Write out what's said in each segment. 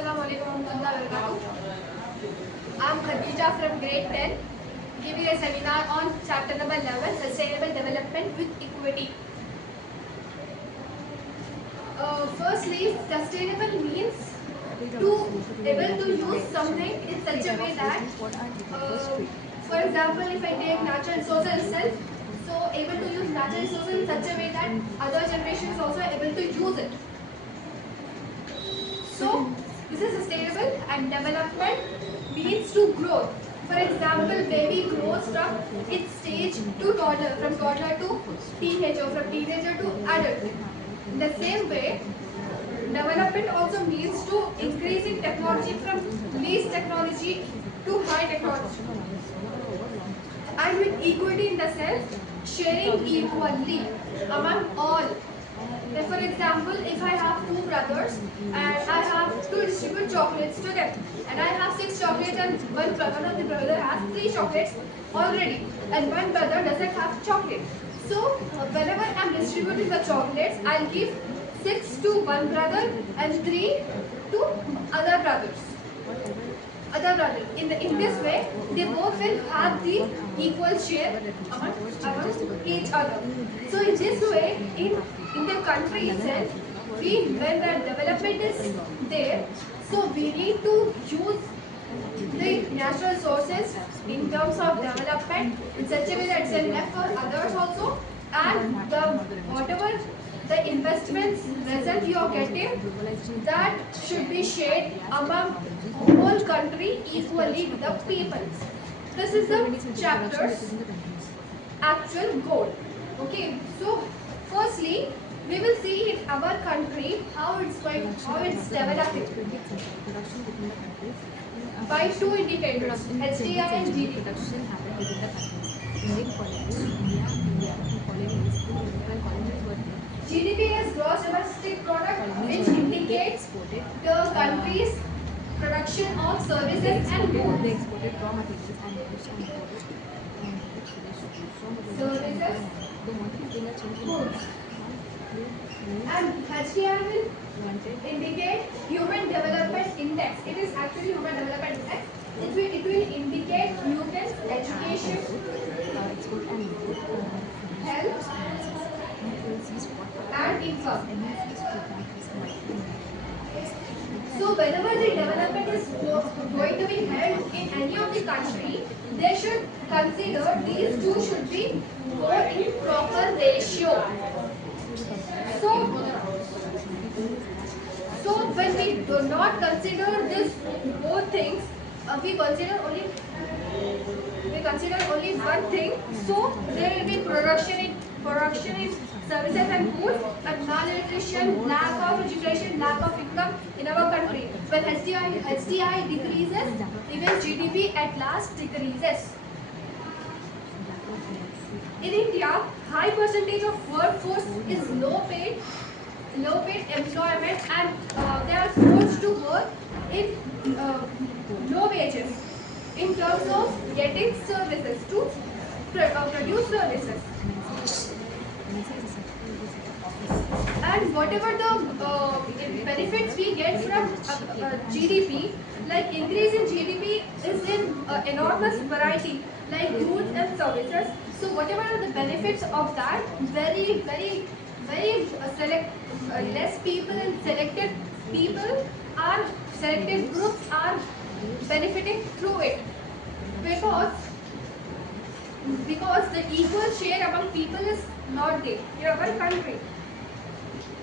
Assalamualaikum warahmatullahi wabarakatuh. I'm Khadija from grade 10 giving a seminar on chapter number 11 Sustainable Development with Equity. Firstly, sustainable means to able to use something in such a way that for example, if I take natural resources itself, so able to use natural resources in such a way that other generations also are able to use it. So this is sustainable, and development leads to growth. For example, baby grows from its stage to toddler, from toddler to teenager, from teenager to adult. In the same way, development also means to increasing technology from least technology to high technology. And with equity in the sense, sharing equally among all. Like for example, if I have two brothers and I have to distribute chocolates to them, and I have 6 chocolates and one of the brother has 3 chocolates already, and one brother doesn't have chocolate. So whenever I am distributing the chocolates, I'll give 6 to one brother and 3 to other brothers. In this way, they both will have the equal share among each other. So in this way, in the country itself, when the development is there, so we need to use the natural resources in terms of development in such a way that it's enough for others also, and whatever the investments result you are getting, that should be shared among whole country equally with the people. This is the chapter's actual goal. Okay, so firstly, we will see in our country how it's developing by 2 indicators, HDI and GDP. GDP is gross domestic product, which indicates the country's production of services and goods. And HDI will indicate Human Development Index. It is actually Human Development Index. It will indicate human education, health, and income. So whenever the development is going to be held in any of the country, they should consider these two should be more in proper ratio. So when we do not consider this both things, we consider only one thing. So there will be production in services and goods, and malnutrition, lack of education, lack of income in our country. When HDI decreases, even GDP at last decreases. In India, high percentage of workforce is low paid employment, and they are forced to work in low wages in terms of getting services to produce services. And whatever the benefits we get from GDP, like increase in GDP is in enormous variety, like goods and services. So whatever are the benefits of that, very less people and selected groups are benefiting through it, because the equal share among people is not there in our country.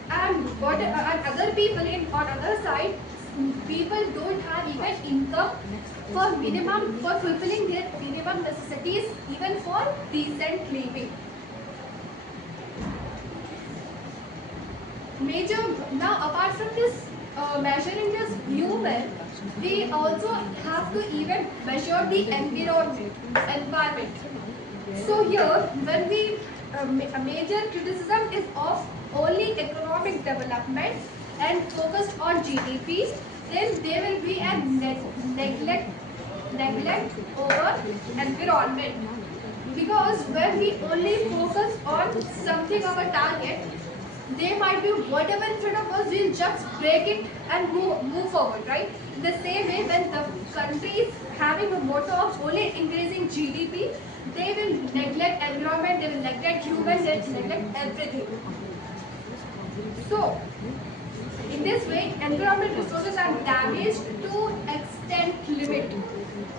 And other people on other side, people don't have even income for fulfilling their minimum necessities, even for decent living. Now apart from this measuring this human, we also have to even measure the environment. So here, when we a major criticism is of only economic development and focused on GDP, then there will be a neglect over environment. Because when we only focus on something of a target, They might be whatever in front of us, we'll just break it and move forward, right? In the same way, when the country is having a motto of only increasing GDP, they will neglect environment, they will neglect humans, they will neglect everything. So, in this way, environment resources are damaged to extent limit.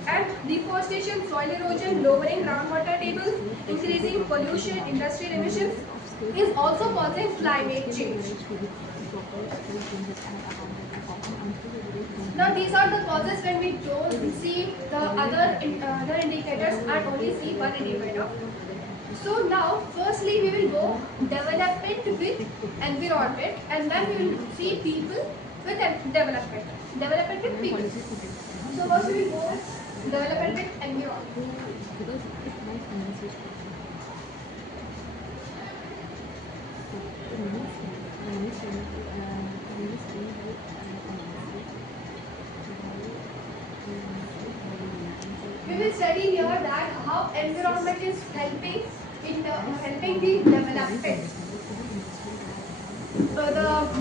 And deforestation, soil erosion, lowering groundwater tables, increasing pollution, industrial emissions is also causing climate change. Now these are the causes when we don't see the other indicators and only see one indicator. So now, firstly we will go development with environment, and then we will see people with development. Development with people. So first we will go development with environment. We will study here that how environment is helping in helping the development. The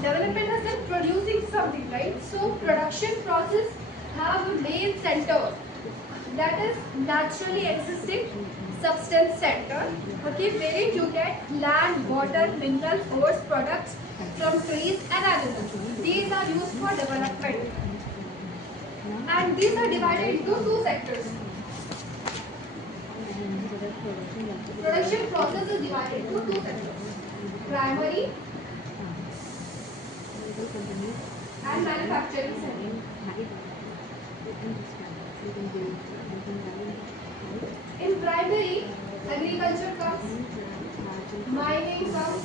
development is then producing something, right? So production process have a main center, that is naturally existing substance center, okay, wherein you get land, water, minerals, ores, products from trees and animals. These are used for development, and these are divided into two sectors. Production process is divided into two sectors: primary and manufacturing sector. In primary, agriculture comes, mining comes,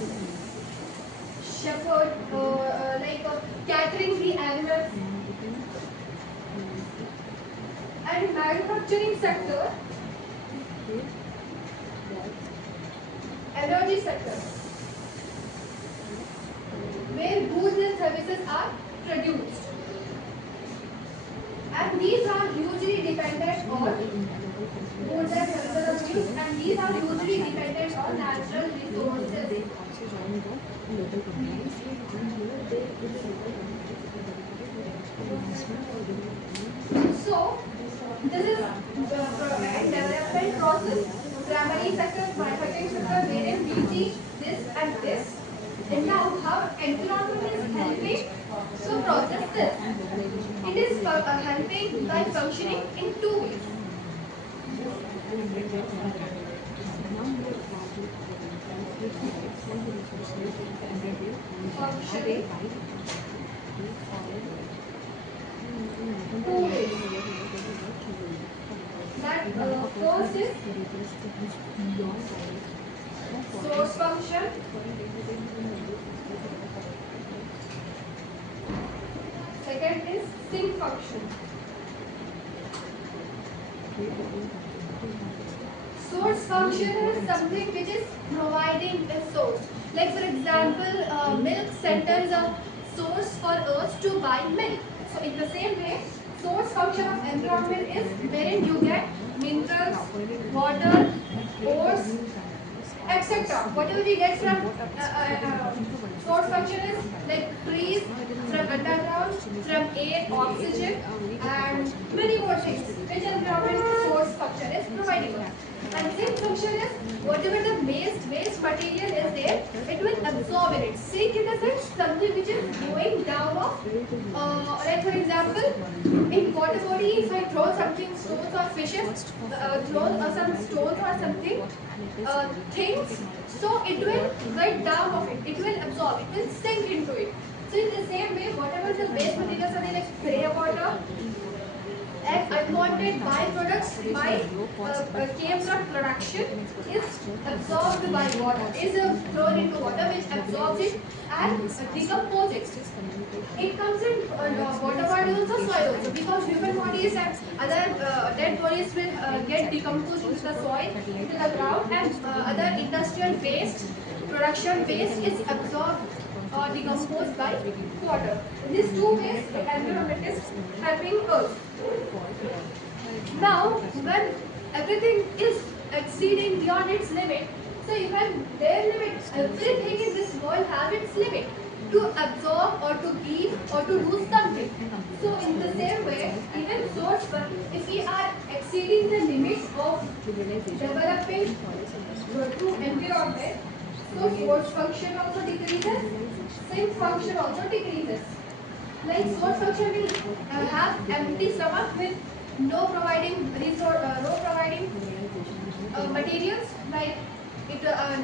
shepherd, catering the animals, and in manufacturing sector, energy sector, where goods and services are produced. And these are hugely dependent on goods and services are produced, and these are hugely dependent on natural resources. So, this is the development process, primary sector, manufacturing sector, wherein we see this and this. And now, how environment is helping to process this? It is helping by functioning in two ways. Functioning two ways. That first is source function, second is sink function. Source function is something which is providing a source. Like for example, milk center is a source for us to buy milk. So in the same way, source function of environment is wherein you get minerals, water, ores, etc. Whatever we get from source function is like trees, from underground, from air, oxygen, and many more things which environment source function is providing us. And sink function is whatever the waste material is there, it will absorb in it. Sink in the sense something which is going down of, like for example, in water body, if I throw something, stones or fishes, throw some stones or something, things, so it will get down of it, it will absorb, it will sink into it. So in the same way, whatever the waste materials are there, like grey water, and unwanted byproducts came from production is absorbed by water, is thrown into water, which absorbs it and decomposes it. It comes in water body also, soil also, because human bodies and other dead bodies will get decomposed into the soil, into the ground, and other industrial waste, production waste is absorbed or decomposed by water. In these two ways, the environment is helping us. Now, when everything is exceeding beyond its limit, So even their limit, everything in this world has its limit to absorb or to give or to do something. So in the same way, even source, if we are exceeding the limits of development to environment, so force function also decreases, sink function also decreases. Like source function will have empty stomach with no providing resource, no providing materials, like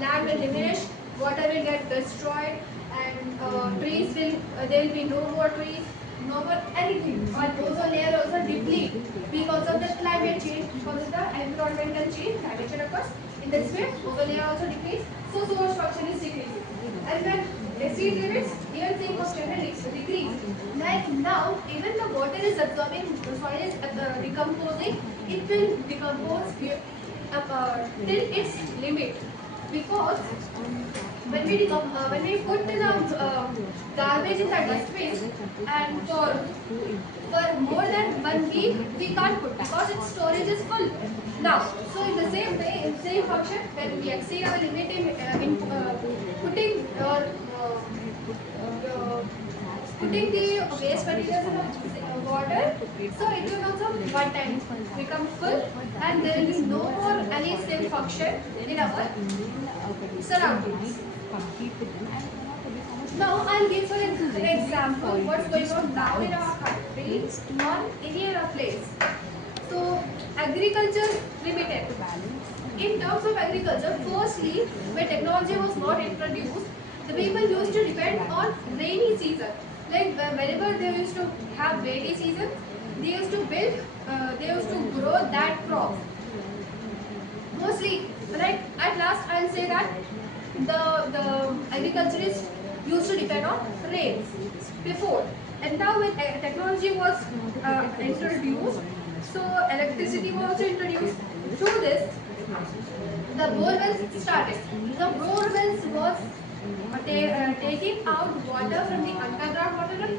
land will diminish, water will get destroyed, and trees will there will be no more trees, no more anything. And ozone layer also deplete because of the climate change, because of the environmental change, climate change occurs. In this way, ozone layer also decrease. So source function is decreasing. And when exceed limits, even zinc function will decrease. Like now, even the water is absorbing, the soil is decomposing. It will decompose till its limit, because when we put the garbage in the dustbin, and for more than 1 week we can't put because its storage is full now. So in the same way, in same function, when we exceed our limit in putting putting the waste materials in the water, so it will also one time become full, and there will be no more any same function in our surroundings. Now I'll give you an example what's going on now in our country on Indian place. So agriculture limited. In terms of agriculture, firstly, when technology was not introduced, the people used to depend on rainy season. Like whenever they used to have rainy season, they used to they used to grow that crop. Mostly, right? At last, I'll say that the agriculturists used to depend on rain before, and now when technology was introduced, so electricity was also introduced. Through this, the borewells started. The borewells was taking out water from the underground water and